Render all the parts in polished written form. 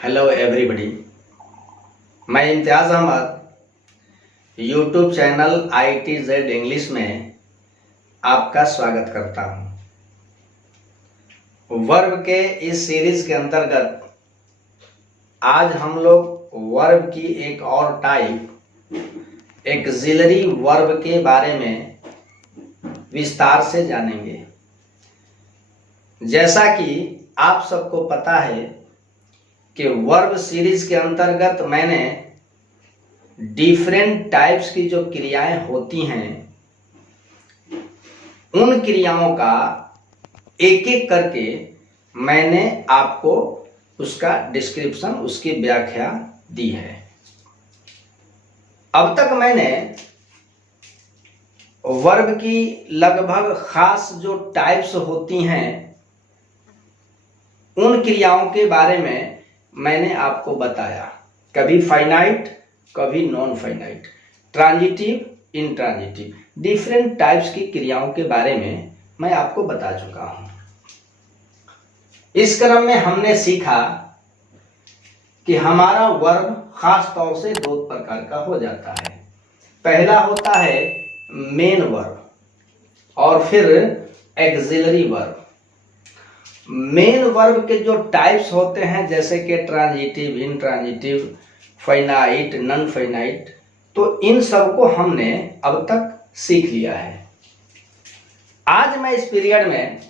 Hello everybody, मैं Imtiaz Ahmed YouTube channel ITZ English में आपका स्वागत करता हूँ। वर्ब के इस सीरीज के अंतर्गत आज हम लोग वर्ब की एक और टाइप एक्सिलरी वर्ब के बारे में विस्तार से जानेंगे। जैसा कि आप सबको पता है कि वर्ब सीरीज के अंतर्गत मैंने डिफरेंट टाइप्स की जो क्रियाएं होती हैं उन क्रियाओं का एक एक करके मैंने आपको उसका डिस्क्रिप्शन, उसकी व्याख्या दी है। अब तक मैंने वर्ब की लगभग खास जो टाइप्स होती हैं उन क्रियाओं के बारे में मैंने आपको बताया, कभी फाइनाइट कभी non finite, transitive, intransitive, different types की क्रियाओं के बारे में मैं आपको बता चुका हूं। इस क्रम में हमने सीखा कि हमारा वर्ब खास तौर से दो प्रकार का हो जाता है। पहला होता है मेन वर्ब और फिर एक्सिलरी वर्ब। मेन वर्ब के जो टाइप्स होते हैं जैसे कि transitive, intransitive, finite, non finite, तो इन सब को हमने अब तक सीख लिया है। आज मैं इस पीरियड में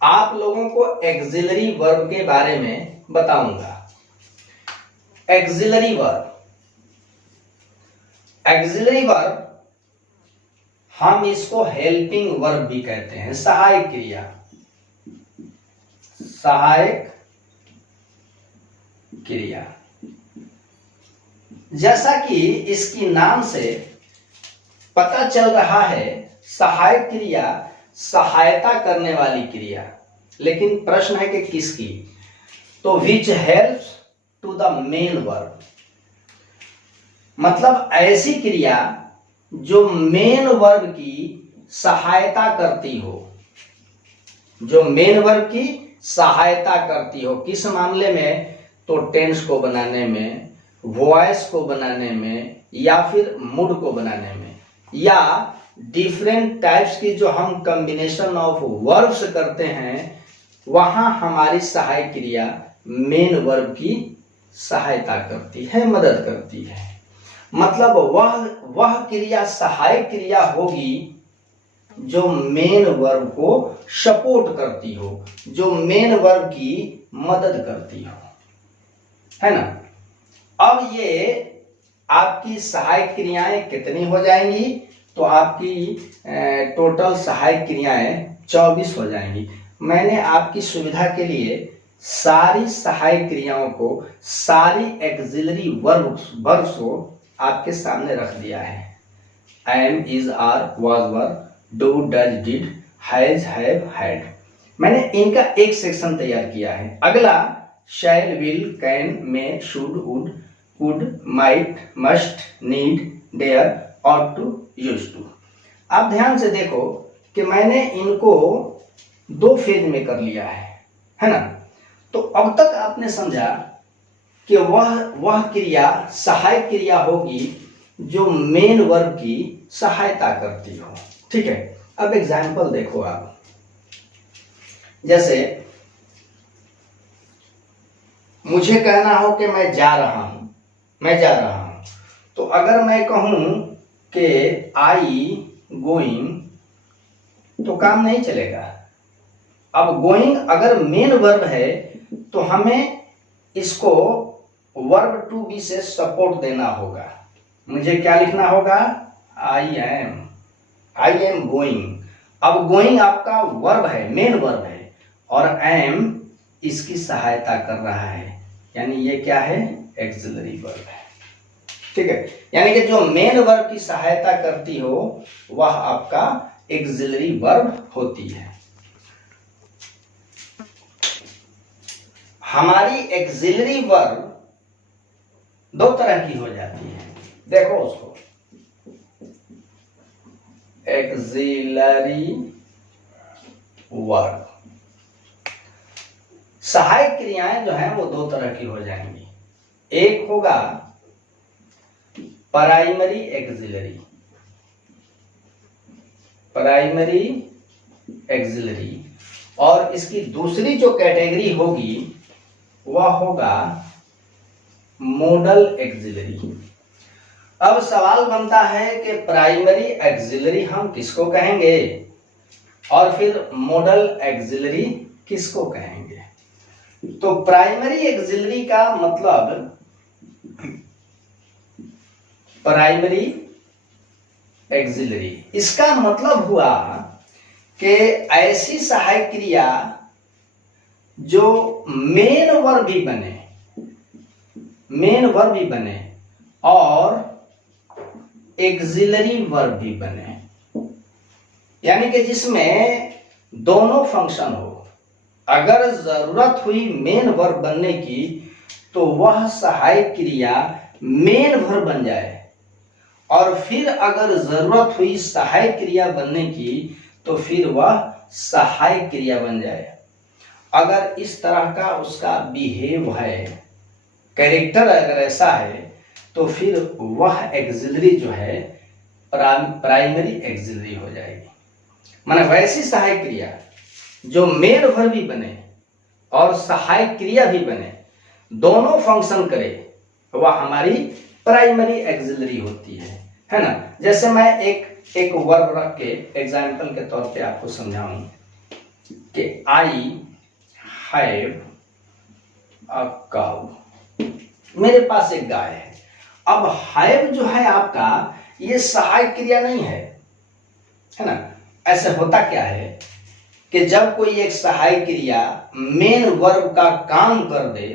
आप लोगों को एक्सिलरी वर्ब के बारे में बताऊंगा। एक्सिलरी वर्ब, एक्सिलरी वर्ब हम इसको हेल्पिंग वर्ब भी कहते हैं, सहायक क्रिया, सहायक क्रिया। जैसा कि इसकी नाम से पता चल रहा है, सहायक क्रिया सहायता करने वाली क्रिया। लेकिन प्रश्न है कि किसकी? तो which helps to the main verb, मतलब ऐसी क्रिया जो मेन वर्ब की सहायता करती हो, जो मेन वर्ब की सहायता करती हो। किस मामले में? तो टेंस को बनाने में, वॉइस को बनाने में, या फिर मूड को बनाने में, या डिफरेंट टाइप्स की जो हम कॉम्बिनेशन ऑफ वर्ब्स करते हैं वहां हमारी सहायक क्रिया मेन वर्ब की सहायता करती है, मदद करती है। मतलब वह क्रिया सहायक क्रिया होगी जो मेन वर्ब को सपोर्ट करती हो, जो मेन वर्ब की मदद करती हो, है ना। अब ये आपकी सहायक क्रियाएं कितनी हो जाएंगी? तो आपकी टोटल सहायक क्रियाएं 24 हो जाएंगी। मैंने आपकी सुविधा के लिए सारी सहायक क्रियाओं को, सारी एक्सिलरी वर्ब्स को आपके सामने रख दिया है। Am, is, are, was, were, do, does, did, has, have, had. मैंने इनका एक सेक्शन तैयार किया है। अगला shall, will, can, may, should, would, could, might, must, need, dare, ought to, used to. आप ध्यान से देखो कि मैंने इनको दो फेज में कर लिया है ना। तो अब तक आपने समझा कि वह क्रिया सहायक क्रिया होगी जो मेन वर्ब की सहायता करती हो। ठीक है, अब एग्जाम्पल देखो आप। जैसे मुझे कहना हो कि मैं जा रहा हूं, मैं जा रहा हूं, तो अगर मैं कहूं कि आई गोइंग, तो काम नहीं चलेगा। अब गोइंग अगर मेन वर्ब है तो हमें इसको वर्ब टू बी से सपोर्ट देना होगा। मुझे क्या लिखना होगा? I am going. अब गोइंग आपका वर्ब है, मेन वर्ब है, और एम इसकी सहायता कर रहा है, यानी ये क्या है? एक्सिलरी वर्ब है। ठीक है, यानी कि जो मेन वर्ब की सहायता करती हो वह आपका एक्सिलरी वर्ब होती है। हमारी एक्सिलरी वर्ब दो तरह की हो जाती है। देखो उसको, एक्सिलरी वर्ब सहायक क्रियाएं जो हैं वो दो तरह की हो जाएंगी। एक होगा प्राइमरी एक्सिलरी, प्राइमरी एक्सिलरी, और इसकी दूसरी जो कैटेगरी होगी वह होगा मोडल एक्सिलरी। अब सवाल बनता है कि प्राइमरी एक्सिलरी हम किसको कहेंगे और फिर मॉडल एक्सिलरी किसको कहेंगे। तो प्राइमरी एक्सिलरी का मतलब, प्राइमरी एक्सिलरी इसका मतलब हुआ कि ऐसी सहायक क्रिया जो मेन वर्ब भी बने, मेन वर्ब भी बने और एक्सिलरी वर्ब भी बने, यानी कि जिसमें दोनों फंक्शन हो। अगर जरूरत हुई मेन वर्ब बनने की तो वह सहायक क्रिया मेन वर्ब बन जाए, और फिर अगर जरूरत हुई सहायक क्रिया बनने की तो फिर वह सहायक क्रिया बन जाए। अगर इस तरह का उसका बिहेव है, कैरेक्टर अगर ऐसा है, तो फिर वह एक्सिलरी जो है प्राइमरी एक्सिलरी हो जाएगी। माने वैसी सहायक क्रिया जो मेन वर्ब भी बने और सहायक क्रिया भी बने, दोनों फंक्शन करे, वह हमारी प्राइमरी एक्सिलरी होती है ना। जैसे मैं एक वर्ब रख के एग्जाम्पल के तौर पे आपको समझाऊं कि आई हैव अ काउ, मेरे पास एक गाय है। अब हैव जो है आपका ये सहायक क्रिया नहीं है ना। ऐसे होता क्या है कि जब कोई एक सहायक क्रिया मेन वर्ब का काम कर दे,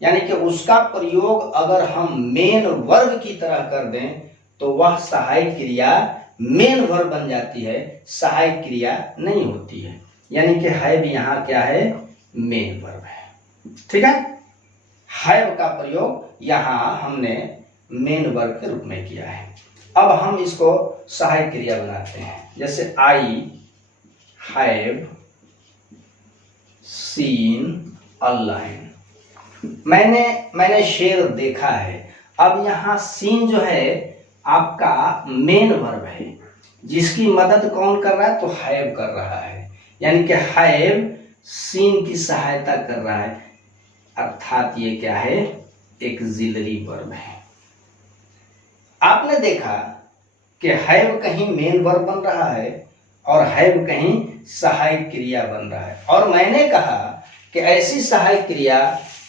यानी कि उसका प्रयोग अगर हम मेन वर्ब की तरह कर दें तो वह सहायक क्रिया मेन वर्ब बन जाती है, सहायक क्रिया नहीं होती है। यानी कि हैव यहाँ क्या है, मेन वर्ब है। ठीक है, हैव का प्रयोग यहाँ हमने मेन वर्ब के रूप में किया है। अब हम इसको सहायक क्रिया बनाते हैं। जैसे I have seen a lion, मैंने शेर देखा है। अब यहाँ सीन जो है आपका मेन वर्ब है, जिसकी मदद कौन कर रहा है, तो हैव कर रहा है। यानी कि हैव सीन की सहायता कर रहा है, अर्थात ये क्या है, एक्सिलरी वर्ब है। आपने देखा कि हैव कहीं मेन वर्ब बन रहा है और हैव कहीं सहायक क्रिया बन रहा है, और मैंने कहा कि ऐसी सहायक क्रिया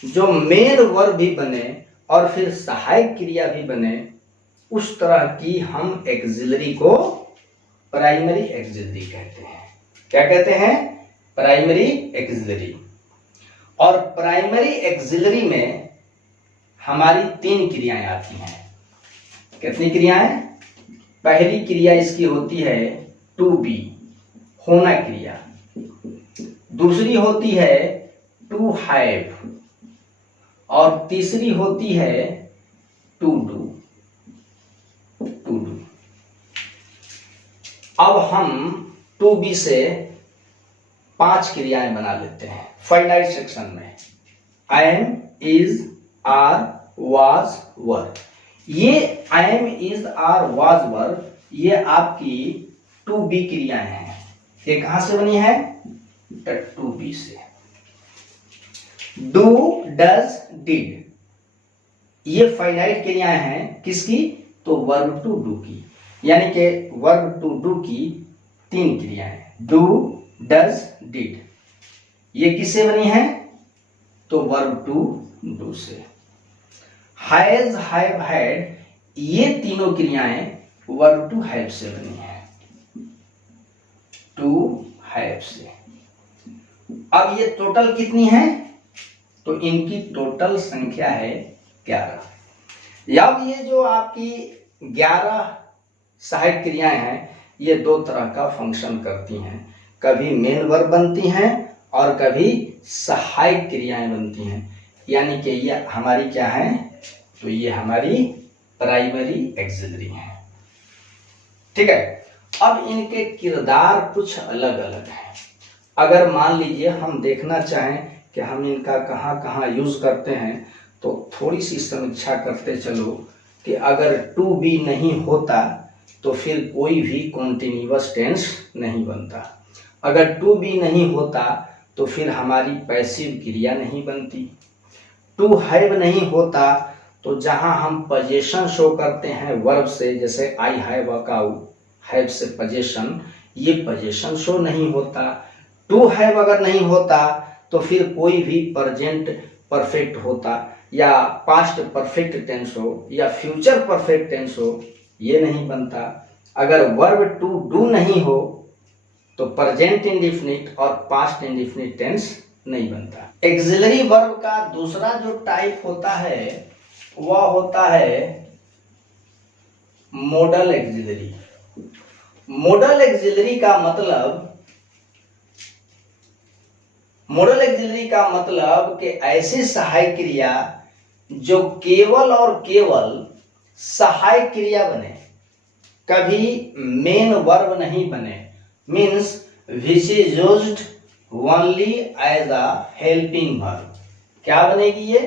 जो मेन वर्ब भी बने और फिर सहायक क्रिया भी बने, उस तरह की हम एक्सिलरी को प्राइमरी एक्सिलरी कहते हैं। क्या कहते हैं, प्राइमरी एक्सिलरी। और प्राइमरी एक्सिलरी में हमारी 3 क्रियाएं आती हैं। कितनी क्रियाएं, पहली क्रिया इसकी होती है टू बी, होना क्रिया। दूसरी होती है टू हैव, और तीसरी होती है टू डू। अब हम टू बी से 5 क्रियाएं बना लेते हैं फाइनाइट सेक्शन में। एम, इज, आर, वाज, वर। ये एम, इज, आर, वाज, वर ये आपकी टू बी क्रियाएं हैं। ये कहां से बनी है, टू बी से। डू, डज, डिड ये फाइनाइट क्रियाएं हैं किसकी, तो वर्ब टू डू की। यानी कि वर्ब टू डू की 3 क्रियाएं, डू, डज, डिड। ये किससे बनी है, तो वर्ब टू डू से। हैज, हैव, हैड ये तीनों क्रियाएं वर्ब टू हैव से बनी है, टू हैव से। अब ये टोटल कितनी है, तो इनकी टोटल संख्या है 11। अब ये जो आपकी 11 सहायक क्रियाएं हैं, ये 2 तरह का फंक्शन करती हैं। कभी मेन वर्ब बनती हैं और कभी सहायक क्रियाएं बनती हैं। यानी कि ये हमारी क्या है, तो ये हमारी प्राइमरी एक्सिलरी है। ठीक है, अब इनके किरदार कुछ अलग अलग हैं। अगर मान लीजिए हम देखना चाहें कि हम इनका कहाँ कहाँ यूज करते हैं, तो थोड़ी सी समीक्षा करते चलो कि अगर टू बी नहीं होता तो फिर कोई भी कॉन्टिन्यूअस टेंस नहीं बनता। अगर टू बी नहीं होता तो फिर हमारी पैसिव क्रिया नहीं बनती। टू हैव नहीं होता तो जहां हम पोजीशन शो करते हैं वर्ब से, जैसे I have a cow, have से पोजीशन, ये पोजीशन शो नहीं होता। टू हैव अगर नहीं होता तो फिर कोई भी प्रेजेंट परफेक्ट होता या पास्ट परफेक्ट टेंस हो या फ्यूचर परफेक्ट टेंस हो, ये नहीं बनता। अगर वर्ब टू डू नहीं हो तो प्रेजेंट इंडेफिनिट और पास्ट इंडेफिनिट टेंस नहीं बनता। एक्सिलरी वर्ब का दूसरा जो टाइप होता है वह होता है मॉडल एक्सिलरी। मॉडल एक्सिलरी का मतलब कि ऐसी सहायक क्रिया जो केवल और केवल सहायक क्रिया बने, कभी मेन वर्ब नहीं बने, means which is used only as a helping verb. क्या बनेगी ये?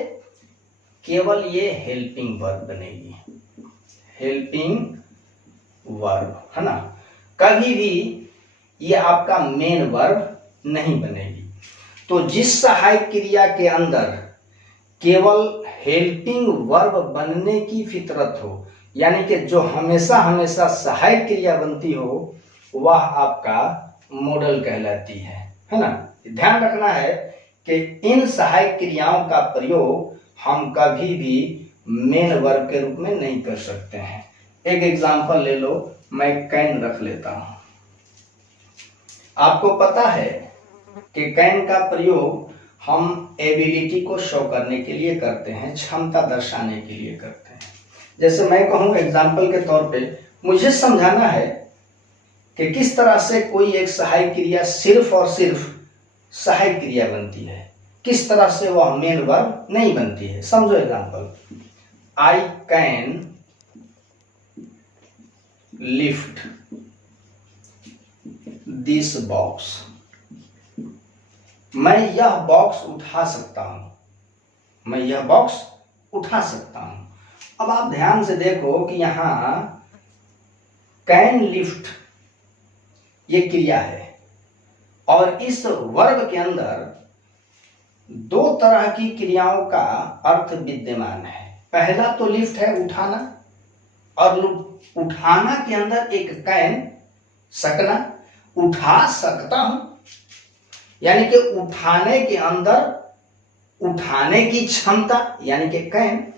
केवल ये हेल्पिंग वर्ब बनेगी, हेल्पिंग वर्ब, है ना। कभी भी ये आपका मेन वर्ब नहीं बनेगी। तो जिस सहायक क्रिया के अंदर केवल हेल्पिंग वर्ब बनने की फितरत हो, यानी कि जो हमेशा हमेशा सहायक क्रिया बनती हो, वह आपका मॉडल कहलाती है ना। ध्यान रखना है कि इन सहायक क्रियाओं का प्रयोग हम कभी भी मेन वर्ब के रूप में नहीं कर सकते हैं। एक एग्जांपल ले लो, मैं कैन रख लेता हूं। आपको पता है कि कैन का प्रयोग हम एबिलिटी को शो करने के लिए करते हैं, क्षमता दर्शाने के लिए करते हैं। जैसे मैं कहूँ एग्जाम्पल के तौर पे, मुझे समझाना है कि किस तरह से कोई एक सहायक क्रिया सिर्फ और सिर्फ सहायक क्रिया बनती है, किस तरह से वह मेन वर्ब नहीं बनती है। समझो example, I can lift this box. मैं यह बॉक्स उठा सकता हूं, मैं यह बॉक्स उठा सकता हूं। अब आप ध्यान से देखो कि यहां कैन लिफ्ट ये क्रिया है और इस वर्ब के अंदर दो तरह की क्रियाओं का अर्थ विद्यमान है। पहला तो लिफ्ट है, उठाना, और उठाना के अंदर एक कैन, सकना, उठा सकता हूं, यानी कि उठाने के अंदर उठाने की क्षमता यानी कि कैन,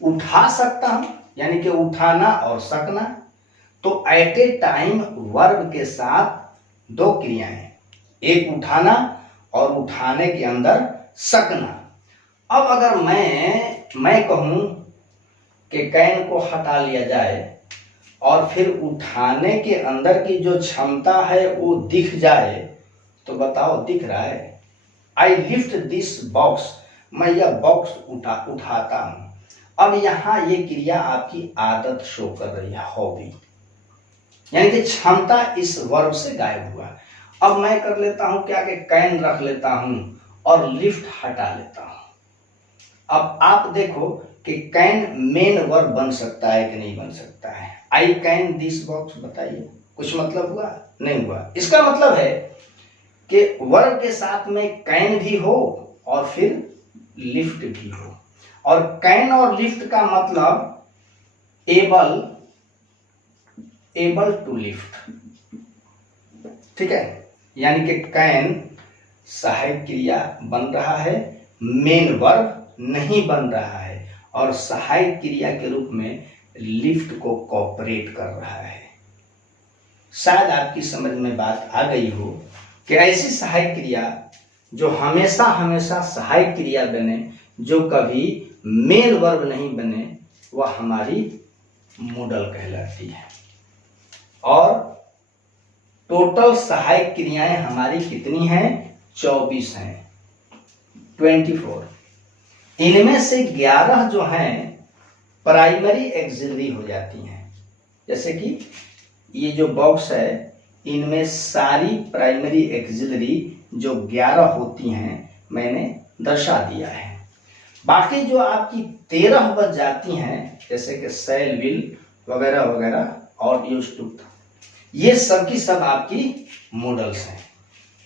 उठा सकता हूं यानी कि उठाना और सकना। तो एट ए टाइम वर्ब के साथ दो क्रियाएं, एक उठाना और उठाने के अंदर सकना। अब अगर मैं कहूं कि कैन को हटा लिया जाए और फिर उठाने के अंदर की जो क्षमता है वो दिख जाए, तो बताओ दिख रहा है? आई लिफ्ट दिस बॉक्स, मैं यह बॉक्स उठाता हूं। अब यहां ये क्रिया आपकी आदत शो कर रही है, हॉबी, यानी कि क्षमता इस वर्ब से गायब हुआ। अब मैं कर लेता हूं क्या कि कैन रख लेता हूं और लिफ्ट हटा लेता हूं। अब आप देखो कि कैन मेन वर्ब बन सकता है कि नहीं बन सकता है। आई कैन दिस बॉक्स, बताइए कुछ मतलब हुआ? नहीं हुआ। इसका मतलब है कि वर्ब के साथ में कैन भी हो और फिर लिफ्ट भी हो, और कैन और लिफ्ट का मतलब एबल टू लिफ्ट, ठीक है। यानी कि कैन सहायक क्रिया बन रहा है, मेन वर्ब नहीं बन रहा है, और सहायक क्रिया के रूप में लिफ्ट को कोऑपरेट कर रहा है। शायद आपकी समझ में बात आ गई हो कि ऐसी सहायक क्रिया जो हमेशा हमेशा सहायक क्रिया बने, जो कभी मेन वर्ब नहीं बने, वह हमारी मॉडल कहलाती है। और टोटल सहायक क्रियाएं हमारी कितनी हैं? 24 हैं, 24। इनमें से 11 जो हैं प्राइमरी एक्सिलरी हो जाती हैं। जैसे कि ये जो बॉक्स है, इनमें सारी प्राइमरी एक्सिलरी जो 11 होती हैं मैंने दर्शा दिया है। बाकी जो आपकी 13 बच जाती हैं, जैसे कि सेल, विल वगैरह वगैरह और यूज टू, ये सब की सब आपकी मॉडल्स हैं।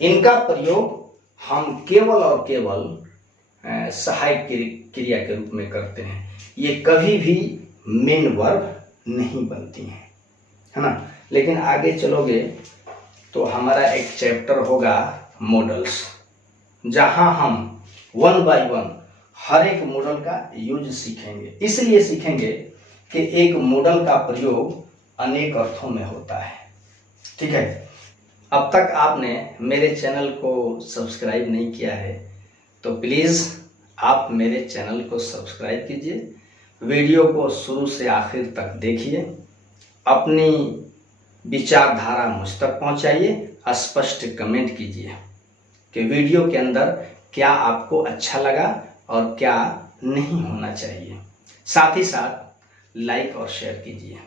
इनका प्रयोग हम केवल और केवल सहायक क्रिया के रूप में करते हैं। ये कभी भी मेन वर्ब नहीं बनती हैं, है ना। लेकिन आगे चलोगे तो हमारा एक चैप्टर होगा मॉडल्स, जहां हम 1 बाय 1 हर एक मॉडल का यूज सीखेंगे। इसलिए सीखेंगे कि एक मॉडल का प्रयोग अनेक अर्थों में होता है। ठीक है। अब तक आपने मेरे चैनल को सब्सक्राइब नहीं किया है तो प्लीज़ आप मेरे चैनल को सब्सक्राइब कीजिए, वीडियो को शुरू से आखिर तक देखिए, अपनी विचारधारा मुझ तक पहुंचाइए, स्पष्ट कमेंट कीजिए कि वीडियो के अंदर क्या आपको अच्छा लगा और क्या नहीं होना चाहिए। साथ ही साथ लाइक और शेयर कीजिए।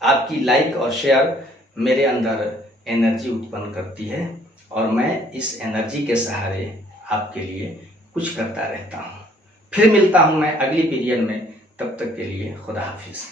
आपकी लाइक और शेयर मेरे अंदर एनर्जी उत्पन्न करती है और मैं इस एनर्जी के सहारे आपके लिए कुछ करता रहता हूँ। फिर मिलता हूँ मैं अगली पीरियड में, तब तक के लिए खुदा हाफिज़।